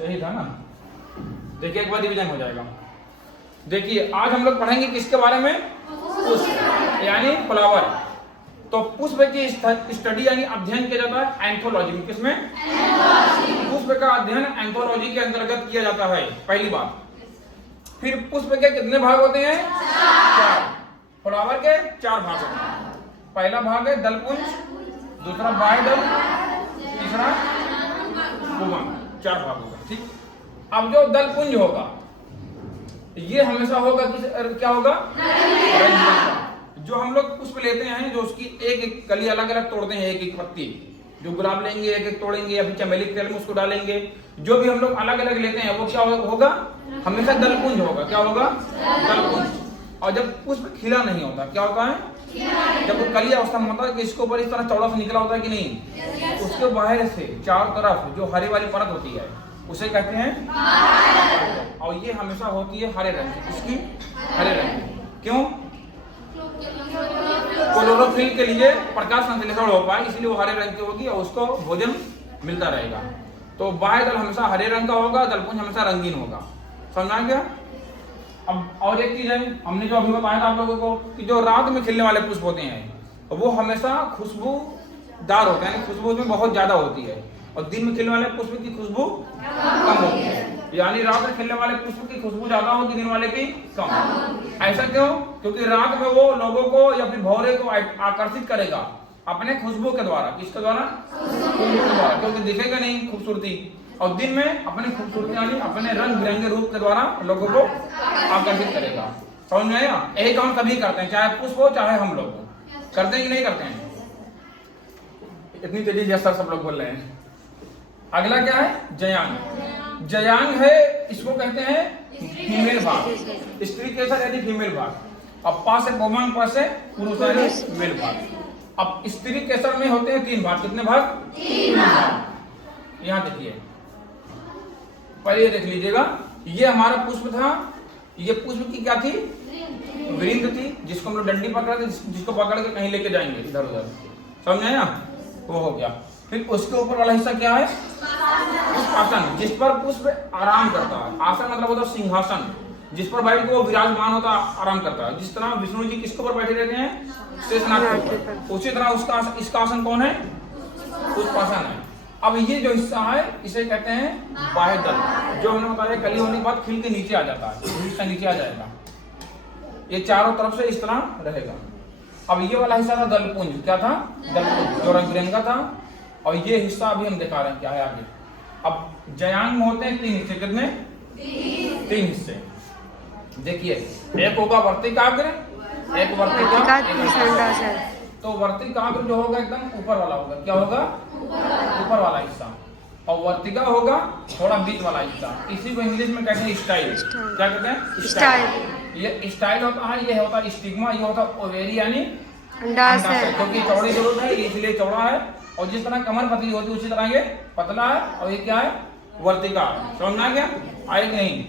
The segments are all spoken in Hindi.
सही था ना? देखिए एक बार रिवीजन हो जाएगा। देखिए आज हम लोग पढ़ेंगे किसके बारे में? पुष्प यानी फ्लावर। तो पुष्प की स्टडी यानी अध्ययन किया जाता है एंथोलॉजी में। किसमें? पुष्प का अध्ययन एंथोलॉजी के अंतर्गत किया जाता है, पहली बात। फिर पुष्प के कितने भाग होते हैं? 4। फ्लावर के 4 भाग होते हैं। पहला भाग है दलपुंज, दूसरा बाह्य दल, तीसरा पुंज। 4 भाग होगा, ठीक। अब जो दलपुंज होगा ये हमेशा होगा क्या होगा? जो हम लोग पुष्प लेते हैं, जो उसकी एक एक कली अलग अलग तोड़ते हैं, एक एक पत्ती, जो गुलाब लेंगे एक एक तोड़ेंगे या फिर चमेली के तेल में उसको डालेंगे, जो भी हम लोग अलग अलग लेते हैं वो क्या होगा? हमेशा दलपुंज होगा। क्या होगा? दलपुंज। और जब पुष्प खिला नहीं होता क्या होता है? जब वो कली अवस्था में होता है कि इसके ऊपर इस तरह चौड़ा सा निकला होता है कि नहीं, उसके बाहर से चारों तरफ जो हरे वाली परत होती है उसे कहते हैं। और ये हमेशा होती है हरे रंग की। इसकी हरे रंग की। क्यों? क्लोरोफिल के लिए प्रकाश संश्लेषण हो पाए, इसलिए वो हरे रंग की होगी और उसको भोजन मिलता रहेगा। तो बाह्य दल हमेशा हरे रंग का होगा, दलपुंज हमेशा रंगीन होगा। समझ आ गया? अब और एक चीज है, हमने जो अभी बताया था आप लोगों को कि जो रात में खिलने वाले पुष्प होते हैं वो हमेशा खुशबूदार होते हैं, खुशबू में बहुत ज्यादा होती है। और दिन में खिलने वाले पुष्प की खुशबू कम होती है। यानी रात में खिलने वाले पुष्प की खुशबू ज्यादा होगी, दिन वाले की कम। ऐसा क्यों? क्योंकि रात में वो लोगों को या फिर भौरे को आकर्षित करेगा अपने खुशबू के द्वारा। किसके द्वारा? खुशबू के द्वारा, क्योंकि दिखेगा नहीं खूबसूरती। और दिन में अपने खूबसूरती यानी अपने रंग बिरंगे रूप के द्वारा लोगों को आकर्षित करेगा। समझ में आया? यही काम सभी करते हैं, चाहे पुष्प हो चाहे हम लोग। करते हैं कि नहीं करते हैं? इतनी तेजी जैसा सब लोग बोल रहे हैं। अगला क्या है? जयांग। जयांग है, इसको कहते हैं फीमेल भाग, स्त्री केसर यानी फीमेल भाग। अब पा से पुमांग, पा से पुरुष यानी मेल भाग। अब स्त्री केसर में होते हैं 3 भाग। कितने भाग? 3 भाग। यहाँ देखिए, पहले देख लीजिएगा, ये हमारा पुष्प था। ये पुष्प की क्या थी? वृंद थी, जिसको हम लोग डंडी पकड़ के जिसको पकड़ के कहीं लेके जाएंगे इधर उधर। समझ आया? वो हो गया। फिर उसके ऊपर वाला हिस्सा क्या है? पुष्पासन, जिस पर पुष्प आराम करता है। आसन मतलब होता है सिंहासन, जिस पर बैठ के वो विराजमान होता है, आराम करता है। जिस तरह विष्णु जी किसके ऊपर बैठे रहते हैं? शेषनाग के ऊपर। उसी तरह इसका आसन कौन है? पुष्पासन है। अब ये जो हिस्सा है इसे कहते हैं बाह्य दल। जो हमने बताया कली होने के बाद खिल के नीचे आ जाता है, हिस्सा नीचे आ जाएगा। ये चारों तरफ से इस तरह रहेगा। अब ये वाला हिस्सा था दलपुंज। क्या था? दलपुंज, जो रंग बिरंगा था। और ये हिस्सा अभी हम दिखा रहे हैं क्या है आगे। अब जयांग में होते हैं 3 हिस्से। कितने? 3 हिस्से। देखिए, एक होगा वर्तिकाग्र, एक वर्तिका। तो वर्तिकाग्र जो होगा एकदम ऊपर वाला होगा। क्या होगा? ऊपर वाला हिस्सा। और वर्तिका होगा थोड़ा बीच वाला हिस्सा। इसी को इंग्लिश में कहते हैं स्टाइल। क्या कहते हैं? स्टाइल। ये स्टाइल होता है, ये होता है स्टिग्मा, ये होता है ओवेरी यानी अंडाशय। क्योंकि चौड़ी जरूरत है इसलिए चौड़ा है। और जिस तरह कमर पतली होती है उसी तरह ये पतला है। और ये क्या है? वर्तिका। समझ में आ गया? आए नहीं?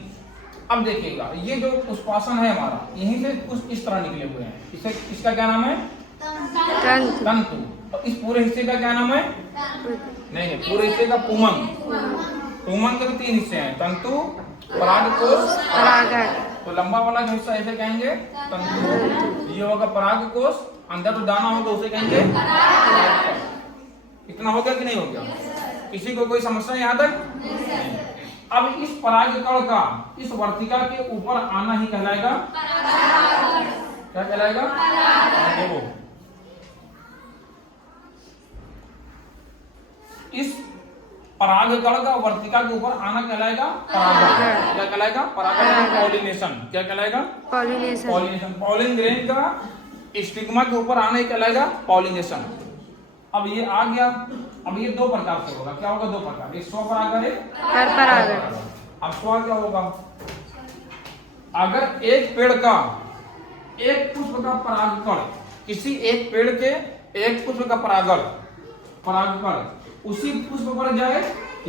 अब देखिएगा, ये जो पुष्पासन है हमारा, यहीं से पुष्प इस तरह निकले हुए हैं। इसे इसका क्या नाम है? तंतु। और इस पूरे हिस्से का क्या नाम है? नहीं, पूरे हिस्से का पुमंग। पुमंग के भी 3 हिस्से हैं, तंतु, परागकोश, परागण। तो लंबा वाला जो हिस्सा ऐसे कहेंगे तंतु। ये होगा परागकोश। अंदर जो दाना होगा उसे कहेंगे परागकण। इतना हो गया कि नहीं हो गया? किसी को कोई समस्या यहाँ तक? नहीं। अब इस परागकण का इस वर्तिका के ऊपर आना ही कहलाएगा क्या कहलाएगा? देखो, इस परागकण का वर्तिका के ऊपर आना कहलाएगा परागण। क्या कहलाएगा? परागण। पॉलिनेशन। क्या कहलाएगा? पॉलिनेशन। पॉलिन ग्रेन का स्टिग्मा के ऊपर आना ही कहलाएगा पॉलिनेशन। अब ये आ गया। अब ये 2 प्रकार से होगा। क्या होगा? 2 प्रकार, एक स्वपरागण, एक परपरागण। अब स्व क्या होगा? अगर एक पेड़ का एक पुष्प का परागकण किसी एक पेड़ के एक पुष्प का परागकण उसी पुष्प पर जाए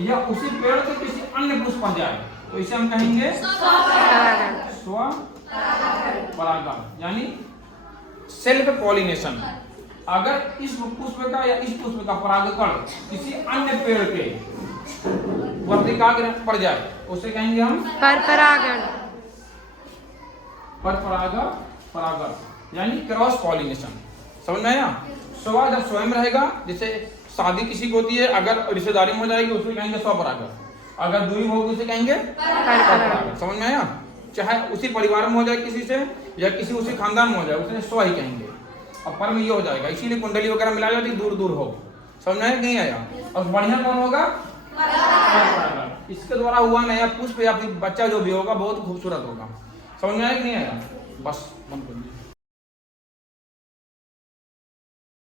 या उसी पेड़ के किसी अन्य पुष्प पर जाए तो इसे हम कहेंगे स्व परागण यानी सेल्फ पॉलिनेशन। अगर इस पुष्प का या इस पुष्प का परागकण किसी अन्य पेड़ के वर्तिका पर जाए उसे कहेंगे हम परपरागण। परागण यानी क्रॉस पॉलिनेशन। समझ में आया? स्व जब स्वयं रहेगा, जैसे शादी किसी को होती है, अगर रिश्तेदारी में हो जाएगी उसे कहेंगे स्वपरागण, अगर दूरी होगी उसे कहेंगे परपरागण। समझ में आया? चाहे उसी परिवार में हो जाए किसी से या किसी उसी खानदान में हो जाए उसे स्व ही कहेंगे। अब पर में ये हो जाएगा, इसीलिए कुंडली वगैरह मिला जाती दूर दूर हो। समझ में नहीं आया? और बढ़िया कौन होगा? इसके द्वारा हुआ नया पुष्प या फिर बच्चा जो भी होगा बहुत खूबसूरत होगा। समझ में आया कि नहीं आया? बस बंद कर दीजिए।